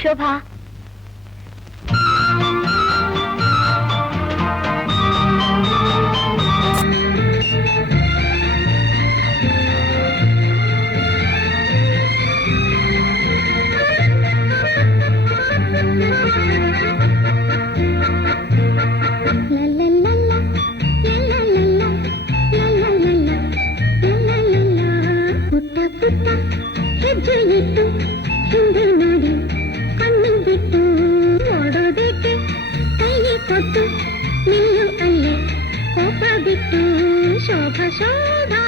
ಶೋಭಾ, ಹೆಜ್ಜೆ ಇಟ್ಟು ಹಿಂದೆ ನೋಡಿ ಕಣ್ಣು ಬಿಟ್ಟು ನೋಡೋದಕ್ಕೆ ಕೈ ಕೊಟ್ಟು ನಿಲ್ಲು ಅಲ್ಲೇ ಕೋಪ ಬಿಟ್ಟು ಶೋಭಾ ಶೋಭಾ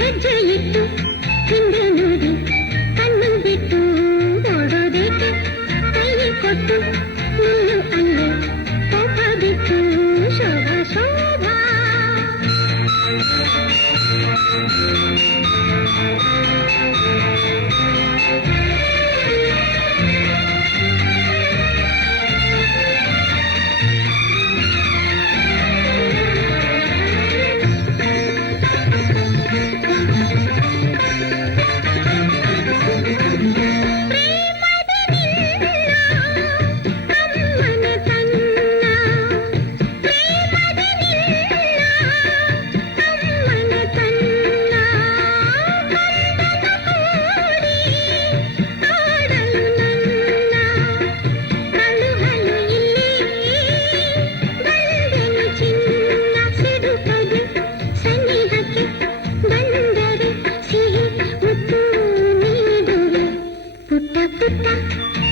ಹೆಜ್ಜೆ ಇಟ್ಟು ಹಿಂದೆ ನೋಡಿ ಕಣ್ಣು ಬಿಟ್ಟು ನೋಡೋದಕ್ಕೆ ಕೈ ಕೊಟ್ಟು ನಿಲ್ಲು ಅಲ್ಲೇ ಕೋಪ ಬಿಟ್ಟು ಶೋಭಾ ಶೋಭಾ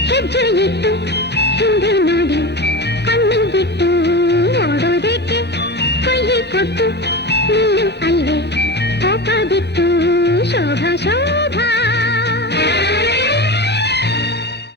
ಹೆಜ್ಜೆ ಇಟ್ಟು ಹಿಂದೆ ನೋಡಿ ಕಣ್ಣು ಬಿಟ್ಟು ನೋಡೋದಕ್ಕೆ ಕೈ ಕೊಟ್ಟು ನಿಲ್ಲು ಅಲ್ಲೇ ಕೋಪ ಬಿಟ್ಟು ಶೋಭಾ ಶೋಭಾ